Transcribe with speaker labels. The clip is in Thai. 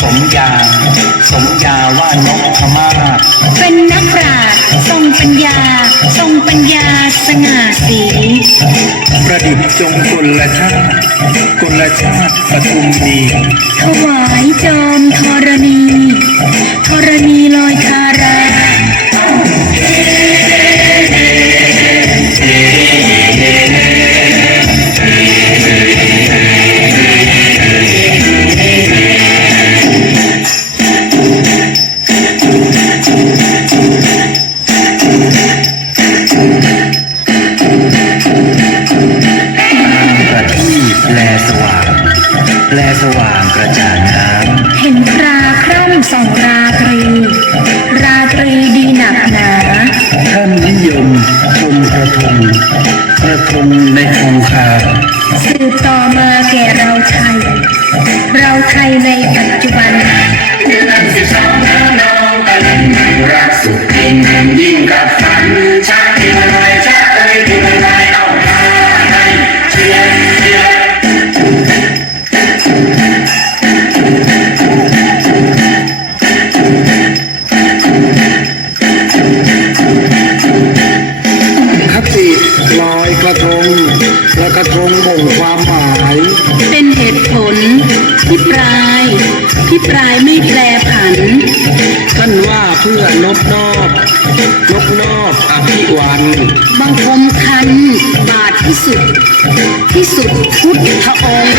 Speaker 1: สมยา สมยาว่านกพม่า
Speaker 2: เป็นนักปราชญ์ทรงปัญญา ทรงปัญญาสง่าสี
Speaker 1: ประดิษฐ์จงกุลชาติกุลชาติปทุมดี สว่างแลสว่างกระจ่างน้
Speaker 2: เห็นคราคร่ำส่องราตรี ราตรีดีหนักหนาำ
Speaker 1: ท่านนิยมชมกระทงกระทงในคงคา
Speaker 2: สืบต่อมาแก่เราไทย เราไทยในปัจจุบัน
Speaker 1: นักศึกษาน้องกันรักสุดยิ่งยิ่ง กระ
Speaker 3: ทง และกระทงบ่งความหมาย
Speaker 2: เป็นเหตุผลพิปลายพิปลายไม่แปรผัน
Speaker 3: ท่านว่าเพื่อนบนอบนบนอบอภิวัน
Speaker 2: บังคมคัน บาที่สุดที่สุดพุทธองค์